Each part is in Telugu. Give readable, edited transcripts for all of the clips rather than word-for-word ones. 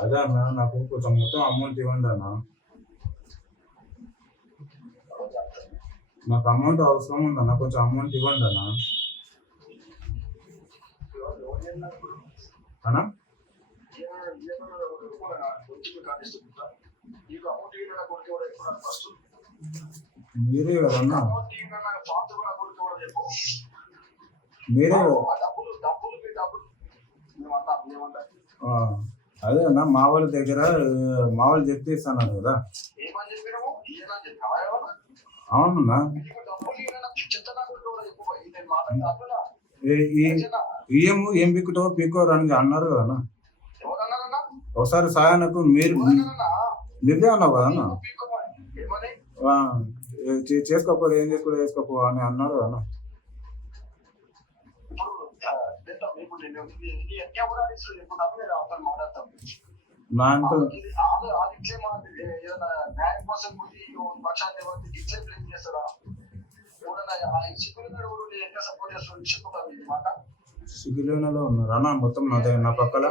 అదే అన్న, నాకు కొంచెం మొత్తం అమౌంట్ ఇవ్వండి అన్న. నాకు అమౌంట్ అవసరం ఉందన్న, కొంచెం అమౌంట్ ఇవ్వండి అన్న. అన్నా మీరే కదన్నా, మీరే. అదే అన్న, మా వాళ్ళ దగ్గర మా వాళ్ళు చెప్తే ఇస్తాను కదా. అవునన్నా, ఏం పిక్కుతావో పీకోరు అని అన్నారు కదన్నా. ఒకసారి సాయానికి నువ్వే అన్నావు కదన్నా, చేసుకోకపోతే ఏం చేసుకో వేసుకోపో అని అన్నారు కదన్నా. నా అంకుల్ సిగిలోనలో ఉన్నారు అన్న, మొత్తం నా పక్కల.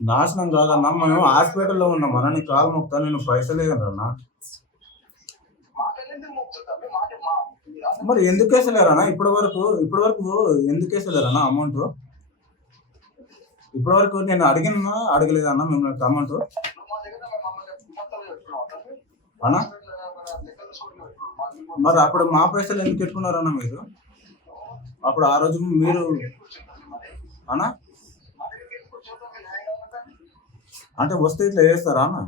నాశనం కాదన్నా, మేము హాస్పిటల్లో ఉన్నాం అన్న. నీ కాలు మొక్తా, నేను పైసలు లేదన్నా. మరి ఎందుకు వేసలేరన్నా ఇప్పటి వరకు ఎందుకు వేసలేరన్నా అమౌంట్? ఇప్పటి వరకు నేను అడగలేదన్నా మేము అమౌంట్ అన్నా. మరి అప్పుడు మా పైసలు ఎందుకు పెట్టుకున్నారన్నా మీరు? అప్పుడు ఆ రోజు మీరు అన్నా అంటే వస్తే ఇట్లా చేస్తారా అన్న?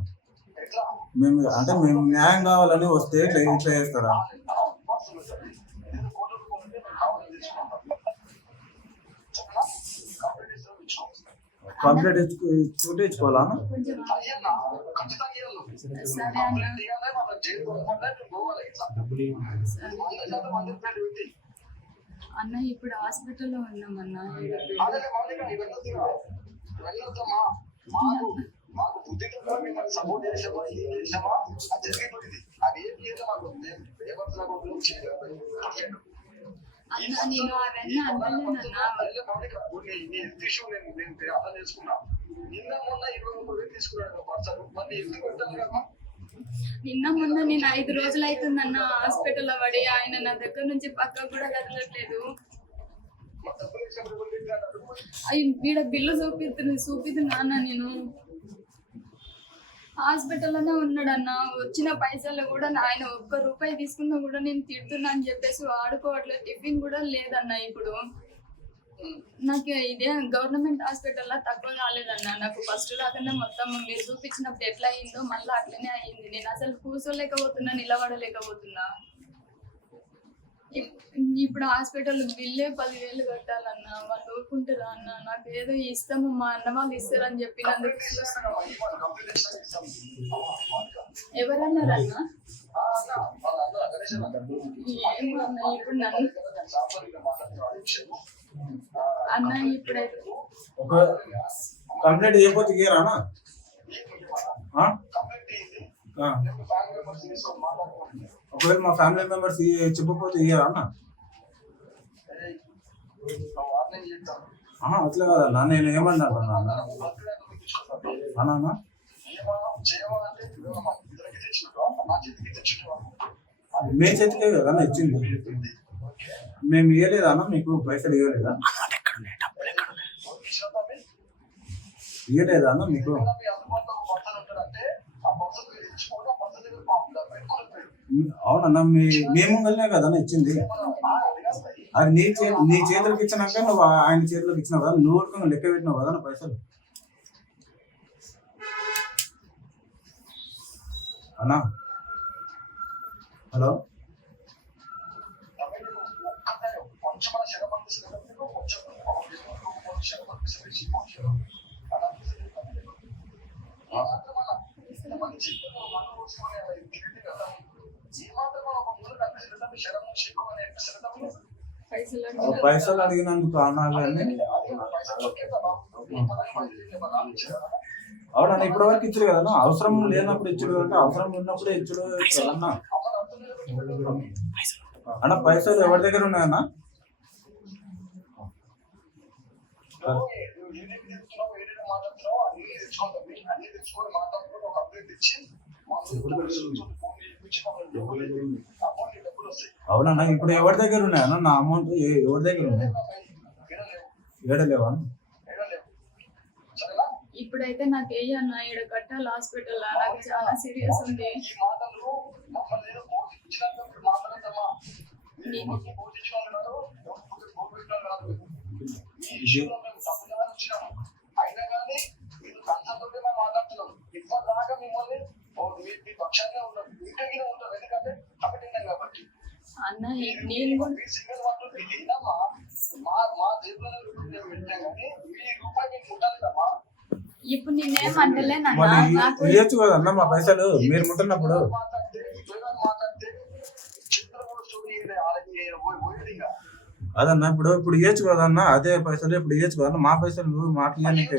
మేము న్యాయం కావాలని వస్తే ఇట్లా చేస్తారా? కంప్లీట్ చూపించుకోవాలా? అన్న ఇప్పుడు హాస్పిటల్లో ఉన్నామన్నా. అన్న నేను అవన్నీ అంటలేనన్నా. నిన్న మొన్న నేను 5 రోజులు అవుతుందన్న హాస్పిటల్లో పడి. ఆయన నా దగ్గర నుంచి పక్కకు కూడా కదలట్లేదు. వీడ బిల్లు చూపిస్తున్నా అన్న. నేను హాస్పిటల్లోనే ఉన్నాడన్న. వచ్చిన పైసలు కూడా ఆయన 1 రూపాయి తీసుకున్నా కూడా నేను తిడుతున్నా అని చెప్పేసి వాడుకోవట్లేదు. టిఫిన్ కూడా లేదన్న. ఇప్పుడు నాకు ఇదే గవర్నమెంట్ హాస్పిటల్లో తక్కువ కాలేదన్న. నాకు ఫస్ట్ రాకనే మొత్తం మీరు చూపించినప్పుడు ఎట్లా అయిందో మళ్ళీ అట్లనే అయ్యింది. నేను అసలు కూర్చోలేకపోతున్నా, నిలబడలేకపోతున్నా. ఇప్పుడు హాస్పిటల్ బిల్లే 10,000 కట్టాలన్న. వాళ్ళు ఊరుకుంటారా అన్న? నాకు ఏదో ఇస్తాము, మా అన్న వాళ్ళు ఇస్తారని చెప్పినందుకు. ఎవరన్నారన్న? ఏమన్నా ఇప్పుడు నన్ను అన్న ఇప్పుడైతే కంప్లీట్ చేయకపోతే ఇయ్యరానా? ఒకవేళ మా ఫ్యామిలీ మెంబర్స్ చెప్పకపోతే ఇయ్యరా అన్న? అట్లా కాదన్నా, నేను ఏమన్నా అన్నా మీ చేతికే కదా ఇచ్చింది. మేము ఇవ్వలేదా అన్న? మీకు పైసలు ఇవ్వలేదా? ఇవ్వలేదా అన్న మీకు? అవునన్నా, మేము కలినే కదా ఇచ్చింది. అది నీ చేతులకు ఇచ్చినాక నువ్వు ఆయన చేతులకు ఇచ్చినావు కదా, నువ్వు లెక్క పెట్టినావు కదా నా పైసలు అన్నా. హలో, పైసలు అడిగినందుకు అనాలని. అవునన్నా, ఇప్పటి వరకు ఇచ్చుడు కదన్నా. అవసరం లేనప్పుడు ఇచ్చుడు అంటే అవసరం ఉన్నప్పుడే ఇచ్చుడు కదన్నా. అన్న పైసలు ఎవరి దగ్గర ఉన్నాయన్నా? అవునన్నా ఇప్పుడు ఎవరి దగ్గర ఉన్నాయన్నా నా అమౌంట్ ఎవరి దగ్గర ఉన్నాయి ఏడలేవా ఇప్పుడైతే నాకు అన్న ఇక్కడ కట్టాలి హాస్పిటల్ నాకు చాలా సీరియస్ ఉంది. అన్న నేను కూడా ఇప్పుడు నేనేమంటలేనన్నా మరి నాకు ఇవ్వచ్చు కదన్నా మా పైసలు మీరు ముట్టున్నప్పుడు. అదన్నా ఇప్పుడు ఇప్పుడు ఇవ్వచ్చు కదన్నా అదే పైసలు ఇప్పుడు ఇవ్వచ్చు కదన్నా మా పైసలు నువ్వు మాట్లాడడానికి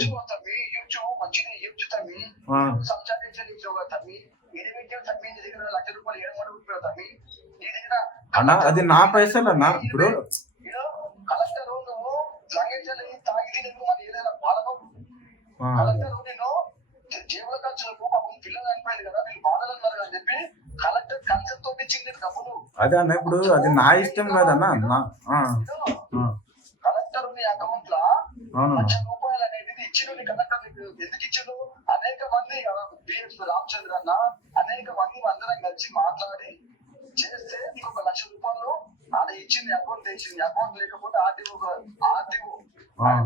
అన్నా అది నా పైసలు అన్నా ఇప్పుడు అదే అన్న ఇప్పుడు అది నా ఇష్టం కాదన్నా కలెక్టర్ అకౌంట్ లో అవును రూపాయలు అనేది ఇచ్చిండు కలెక్టర్ ఎందుకు ఇచ్చిండు? అనేక మంది బిఎస్ రామచంద్ర అన్న అనేక మంది అందరం కలిసి మాట్లాడి చేస్తే నీకు 1,00,000 రూపాయలు అది ఇచ్చింది అకౌంట్ తెచ్చింది. అకౌంట్ లేకపోతే ఆర్టీఓ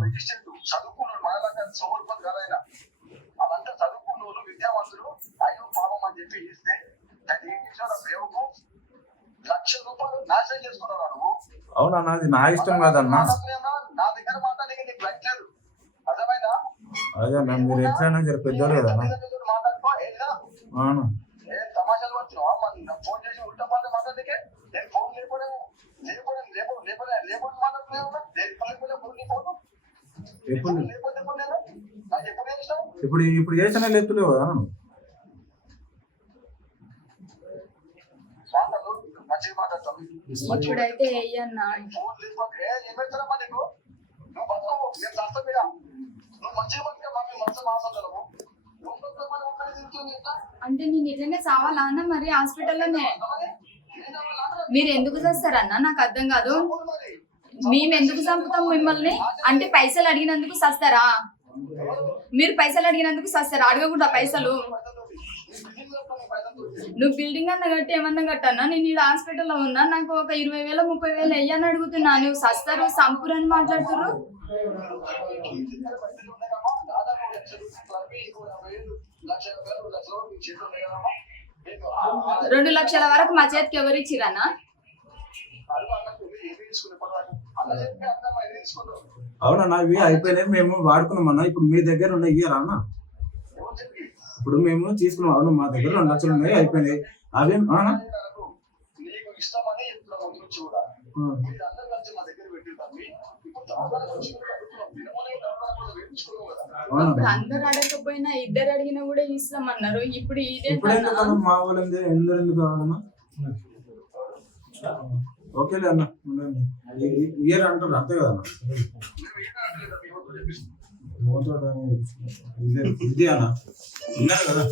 రిజిస్టర్డ్ చదువుకున్నాడు మనలాగా సోమర్పతి గారైనా అదంతా చదువుకున్నోళ్ళు విద్యావంతులు అయ్యో పాపం అని చెప్పి ఇస్తే దాన్ని ఏం చేశాడు రేవుకు 1,00,000 రూపాయలు నాశనం చేసుకున్నాడు నువ్వు. అవునన్నా అది నా ఇష్టం కాదన్నా. నా దగ్గర మాట్లాడే నీకు లైక్ లేదు అర్థమైనా? అదే మీరు ఎట్లయినా జర పెద్దోడు కదన్నా. మాట్లాడుకో ఏదా అవును తమాషాలు పడుతున్నావా? ఫోన్ చేసి ఉల్టా పాట మాట్లాడితే నేను ఫోన్ లేకపోవడం మాట్లాడుతున్నావు ఎప్పుడు లేకపోతే నాకు ఎప్పుడు చేస్తావు? ఇప్పుడు చేసిన లేపులేవు కదా మాటలు మంచిగా మాట్లాడతావు. ఇప్పుడైతే అయ్యన్నా ఫోన్ లేకపోతే ఏమైతారమ్మా నీకు? నువ్వు బతుకు నేను చస్తా మీద నువ్వు మంచిగా బతుక మమ్మీ మంచిగా మాట్లాడవు. అంటే నేను ఇట్లనే సావాలా అన్న మరి హాస్పిటల్లోనే మీరు ఎందుకు చేస్తారన్న నాకు అర్థం కాదు. మేము ఎందుకు చంపుతాం మిమ్మల్ని? అంటే పైసలు అడిగినందుకు సస్తారా? మీరు పైసలు అడిగినందుకు సస్తారా? అడగకూడదా పైసలు? నువ్వు బిల్డింగ్ అన్న కట్టి ఏమన్నా కట్టన్నా నేను ఈ హాస్పిటల్లో ఉన్నా నాకు ఒక 20,000 30,000 వెయ్యని అడుగుతున్నా. నువ్వు సస్తారు సంపురని మాట్లాడుతున్నారు. 2 లక్షల వరకు మా చేతికి ఎవరు ఇచ్చిరన్నా? అవునన్నా ఇవి అయిపోయినాయి మేము వాడుకున్నామన్నా. ఇప్పుడు మీ దగ్గర ఉన్న ఇయ్యరా అన్న? ఇప్పుడు మేము తీసుకున్నాం. అవును మా దగ్గర 2 లక్షలు ఉన్నాయి అయిపోయినాయి. అవేం ఇప్పుడు అందరు అడగకపోయినా ఇద్దరు అడిగినా కూడా ఇస్తామన్నారు. ఇప్పుడు ఇదేంటన్నా? మా వాళ్ళు ఎందుకు కావాలన్నా? ఓకేలే అన్న ఇయర్ అంటారు అంతే కదా ఇది అన్న విన్నారు కదా.